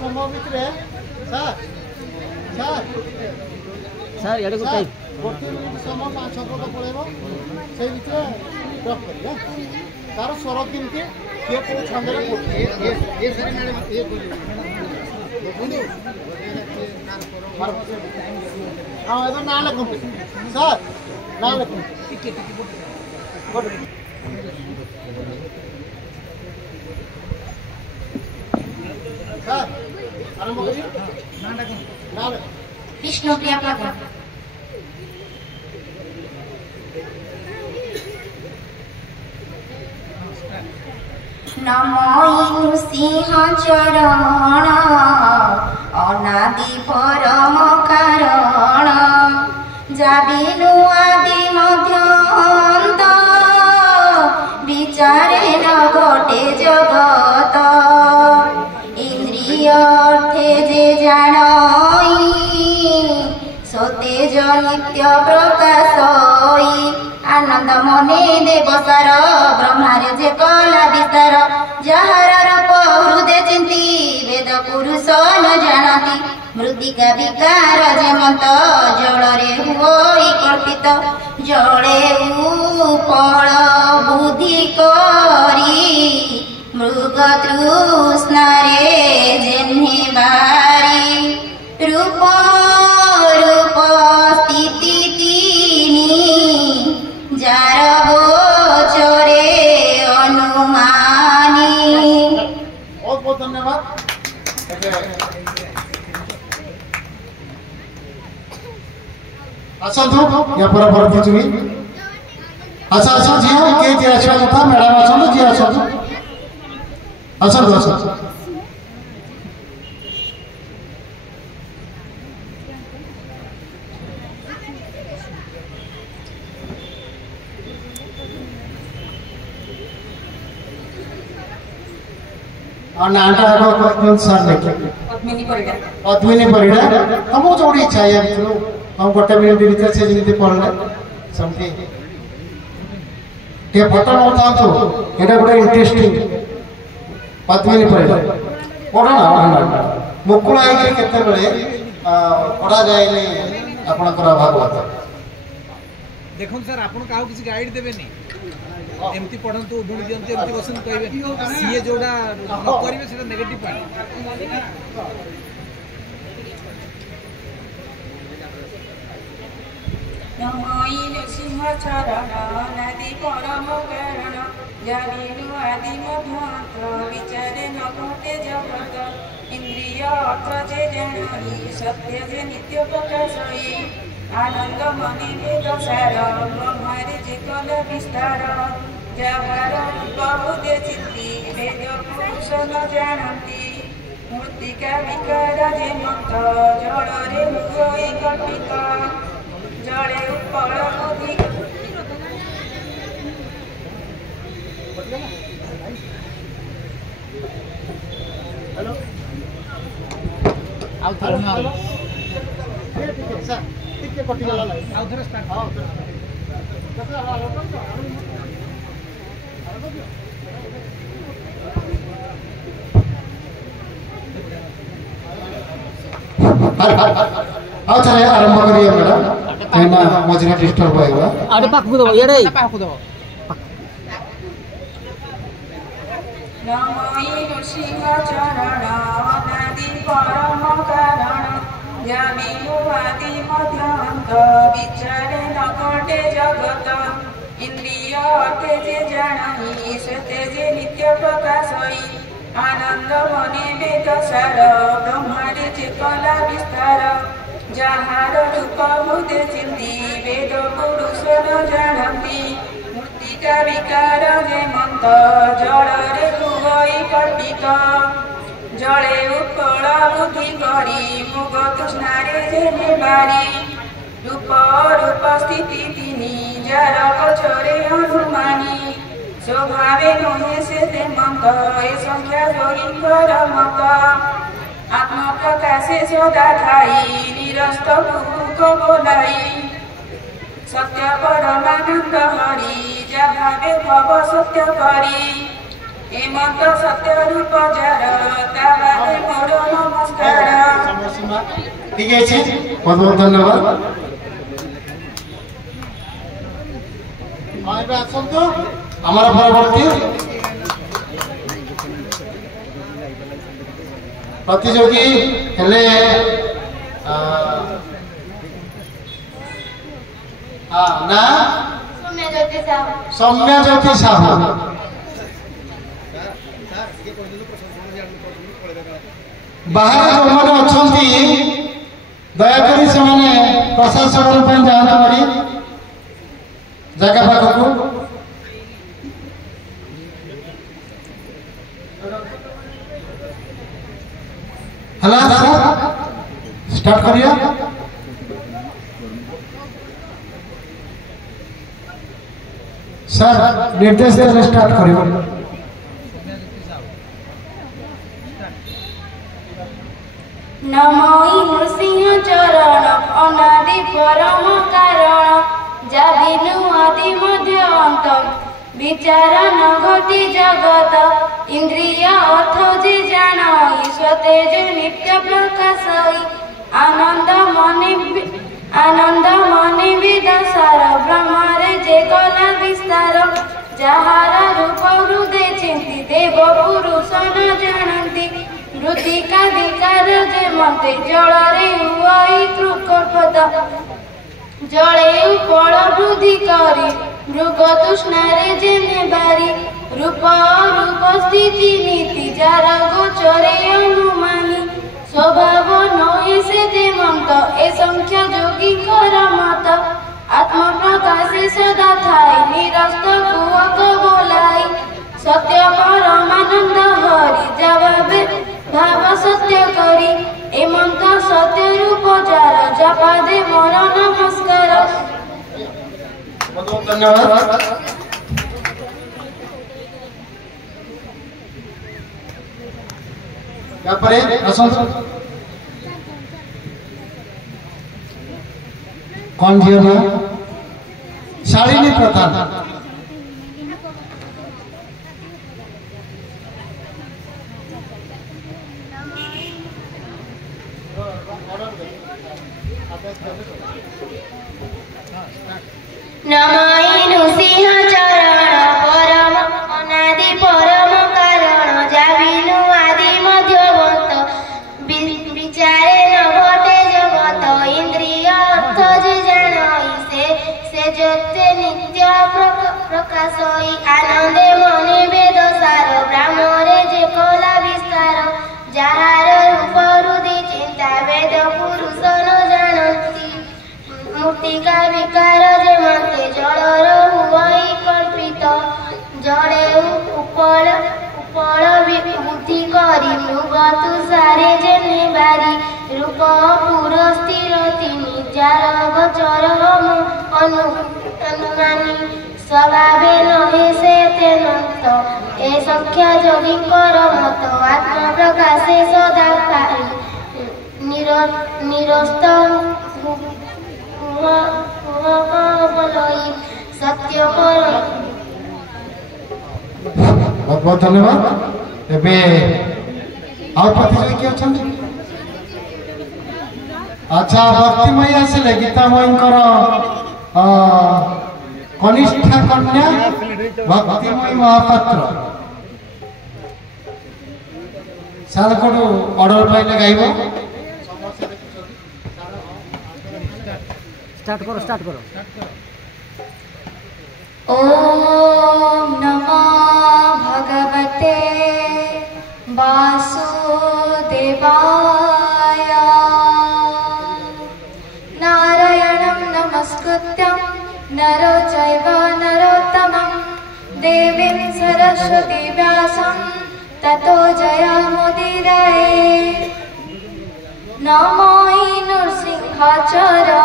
समय भितर sir sir sir ये को टाइप गोटे मिनिट समय 5 पद पड़ेब से भितर ड्रप कर तार स्वर केमती किए को छंद हाँ ए ना लिखु सर ना लिखु सर आरंभ करिए ना विष्णुप्रिया प्रभु नमो सिंह चरण अनादि परम कारण जाबिनु आदि मध्य अंत विचारे न घटे जगत इंद्रिय अर्थे जे जानई सतेज नित्य प्रकाशई आनंद मने देवसार ब्रह्मारे जे कला विस्तार जहार रूप हृदय चिंती वेद पुरुष न जानती मृत्तिका विकार जे मत जलरे हुई कल्पित जले उपल बुद्धि करी मृग तृष्णारे जेन्हे बारी रूप रूप स्थिति तीनी जार गोचरे अनुमानी। बहुत बहुत धन्यवाद। आसतु या परवर्ती जुई अच्छा अच्छा जी के जे अच्छा था मैडम आसतु जी आसतु आसतु आसतु और नाटा को कौन सर लेके पद्मिनी परिडा हम जोड़ी इच्छा है हम गोटे मिनिट भीतर से जमी पढ़ले समझे के फोटो न था तो एटा गोटे इंटरेस्टिंग पद्मिनी परिडा पढ़ना मुकुला आगे केते बेले पढ़ा जाए नहीं आपण करा भागवत देखो सर आपन काउ किसी गाइड देबेनी एमती पढ़ंतु बुणी दियंती एमती बसन कहबे सीए जोडा न करबे सेटा नेगेटिव पॉइंट नमोई सिंह चरण नदी परम कारण जाबिनु आदि मध्यांत विचारे न घटे जगत इंद्रिय अर्थ जे जानई सत्य जे नित्य प्रकाशई आनंद मने वेद सार ब्रह्मारे जे कल विस्तार जहार रूप हृदय चित्ती वेद पुरुष न जानती मृत्तिका विकार जे मत जलरे हुई कल्पित जड़े उपल बुद्धि हेलो आउ थोड़ा ना ठीक है सर ठीक है कटी गला आउ थोड़ा स्टार्ट हां अच्छा आरंभ करिए मैडम कहना मझे डिस्टर्ब होएगा अरे पाखु दो येडे पाखु दो नमोई नृसिंह चरण नदी परम कारण जाबिनु आदि मध्यांत विचारे न घटे जगत इंद्रिय अर्थे जे जानई सते जे नित्य प्रकाशई आनंद मने वेद सार ब्रह्मारे जे कला विस्तार जहार रूप हृदय चिंती वेद पुरुष न जानती मृत्तिका विकार जे मंत जलरे हुई कल्पित जले उत्कल बुद्धि करी मुग तृष्णारे जेने बारी रूप रूप स्थिति तिनी जार गोचरे अनुमानी स्वभावे नहे से मंत ए संख्या जोईकर मत आत्म प्रकाशे सदा थाई निरस्त भूक बोलाई सत्य परमानंद हरि जा भावे भव सत्य करी ए मत सत्य रूप जार ता बादे मोर न ঠিক আছে, बहुत बहुत धन्यवाद। ଏବେ ଆସନ୍ତୁ ଆମର ପରବର୍ତ୍ତୀ ପ୍ରତିଯୋଗୀ ହେଲେ ନା ସୌମ୍ୟଜ୍ୟୋତି ସାହୁ। ବାହାରେ ଯେଉଁମାନେ ଅଛନ୍ତି ଦୟାକରି ସେମାନେ ପ୍ରଶାସନ ପାଇଁ ଯାଆନ୍ତୁ କରି ଜାଗା ପାଖକୁ। ହେଲା ସାର୍, ଷ୍ଟାର୍ଟ କରିବା। ସାର୍ ନିର୍ଦ୍ଦେଶ ଦେଲେ ଷ୍ଟାର୍ଟ କରିବ। नमोई नृसिंह चरण अनादि परम कारण जा बिनु आदि मध्य अंत विचार न घटी जगत इंद्रिय अर्थ जे जान स्वतेज नित्य प्रकाशई आनंद मने विदसार ब्रह्मरे जे गला विस्तार जहार रूप हृदय चिंती देव पुरुष न जानती मृतिका विकार जे मते जलरे हुई कृकल्पद जले उपल वृद्धि करी मृग तृष्णारे जे नेबारी रूप रूप स्थिति नीति जार गोचरे अनुमानी स्वभाव नये से देवंत ए संख्या योगी कर मत आत्म प्रकाशे सदा थाई निरस्त कुहक बोलाई सत्य परमानंद हरि जवाबे भाव सत्य करी ए मंत्र सत्य रूप जार जपा दे मोर नमस्कार। बहुत धन्यवाद। यहाँ पर कौन झील ना शालिनी प्रधान। नमोई नृसिंह चरण परम अनादि परम कारण जा बिनु आदि मध्यवंत विचारे न घटे जगत इंद्रिय अर्थ जे जानई से जते नित्य प्रकाशई आनंदे मने वेद सार ब्राह्मणे जे कला विस्तार जहार रूप हृदय चिंता वेद पुरुष न जानती मूर्तिका विकार जे मते जलर हुई कल्पित जड़े उपल बुद्धि करी मृग तुषारे जे नेबारी रूप पुर स्थिर तिनि जार गोचर अनुमानी स्वभावे नहे से तेनंत ए संख्या योगी कर मत आत्म प्रकाशे सदा पारी निरस्त सत्य कर। बहुत बहुत धन्यवाद। एबे और प्रतियोगी किए अछंती? अच्छा भक्तिमयी आसिले गीतामयींकर कनिष्ठा कन्या भक्तिमयी महापात्र साल को ऑर्डर पाइले गाइबो। स्टार्ट करो। ओम नमो भगवते वासुदेवाय नारायणं नमस्कृत्यं नरो चैव नरोत्तमं देवीं सरस्वती व्यासं ततो जयमुदीरये। नमो नृसिंहचरण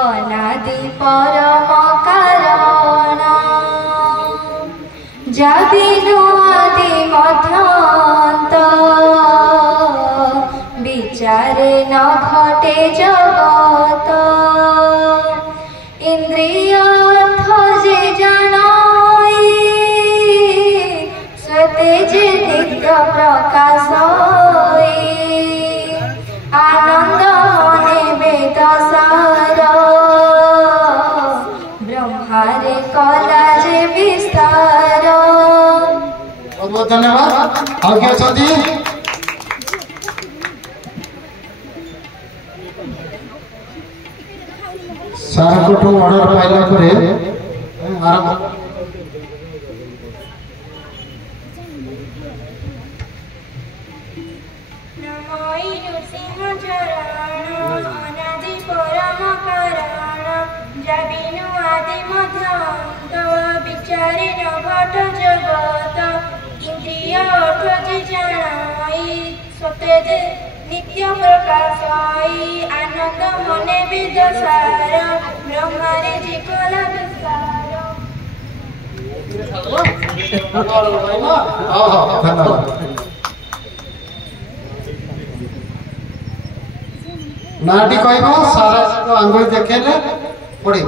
अनादि परम कारण जा बिनु आदि मध्यान्त विचारे न घटे जगत इंद्रिय अर्थ जे जनाई स्वतेज नित्य प्रकाशई धन्यवाद आउ किए अछंती सार को ऑर्डर पाइला परे आरंभ विचारे नभट जगत इंद्रिय अर्थ जानाई सतेज नित्य प्रकाशाई आनंद मने विदसार ब्रह्मारे जिकला विस्तार। धन्यवाद नाटी कहब सारा आंगुल देखेले पड़े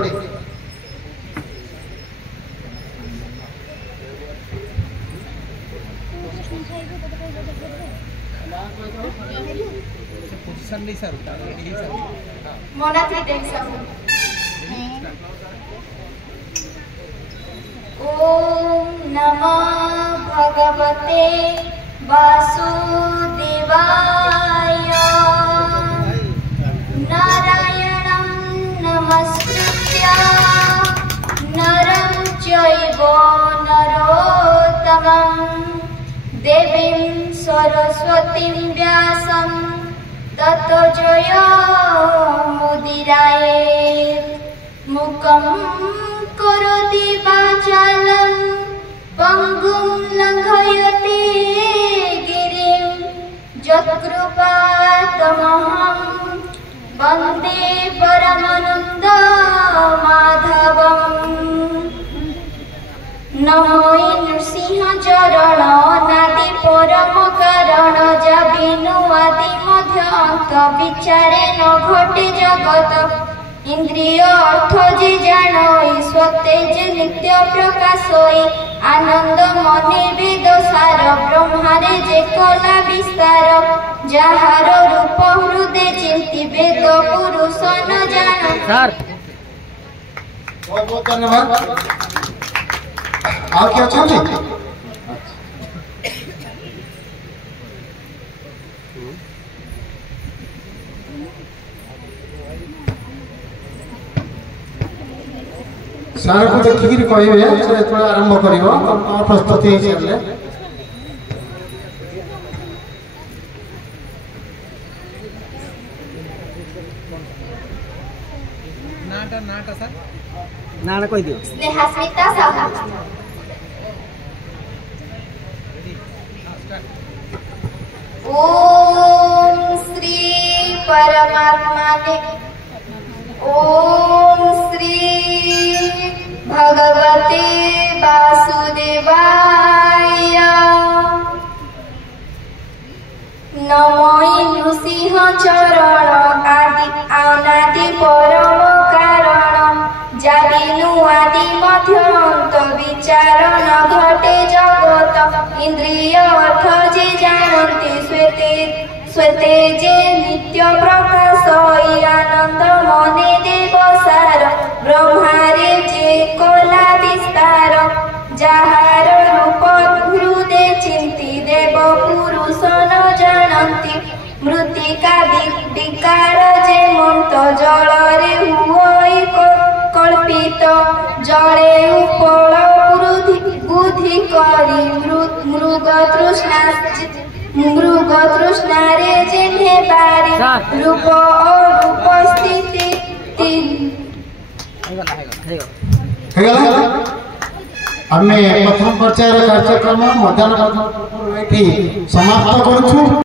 पोजीशन नहीं सर रेडी सर मोना थी देख सब ओम नमो भगवते वासुदेवाय नारायणं नमस्कृत्य नरं चैव नरोत्तमं देवीं सरस्वतीं व्यासं ततो जयमुदीरयेत् मुखं करोति वाचालं पङ्गुं लङ्घयति गिरिं यत्कृपातमहं वन्दे परमानन्दमाधवम्। नमो नृसिंह चरण नादि परम कारण जा बिनु आदि मध्य अंत विचारे न घटे जगत इंद्रिय अर्थ जे जानई स्वतेज नित्य प्रकाशई आनंद मने वेद सार ब्रह्मारे जे कला विस्तार जहार रूप हृदय चिंती वेद पुरुष न जान। बहुत बहुत धन्यवाद आउ किए अछंती सार को देखिक कहे से आरंभ कर प्रस्तुति सारे नाटा सर ना कह दियो स्नेहास्मिता साहू ओम श्री परमात्मा ओम श्री भगवते वासुदेवाय नमो नृसिंह चरण आदि अनादि परम कारण जाबिनु आदि मध्य अंत विचार न घटे जगत इंद्रिय अर्थ जे जानती श्वेते जे नित्य प्रकाश आनंद मने देव सार ब्रह्मारे जे कला विस्तार जहार रूप हृदय चिंती देव पुरुष न जानती मृत्तिका विकार जे मंत जलरे हुई कल्पित जले उपल बुद्धि करी मृग तृष्णारे जेने बारी रूप अरूप स्थिति आमे प्रथम पर्यायर कार्यक्रम मध्याह्न समाप्त करूँ।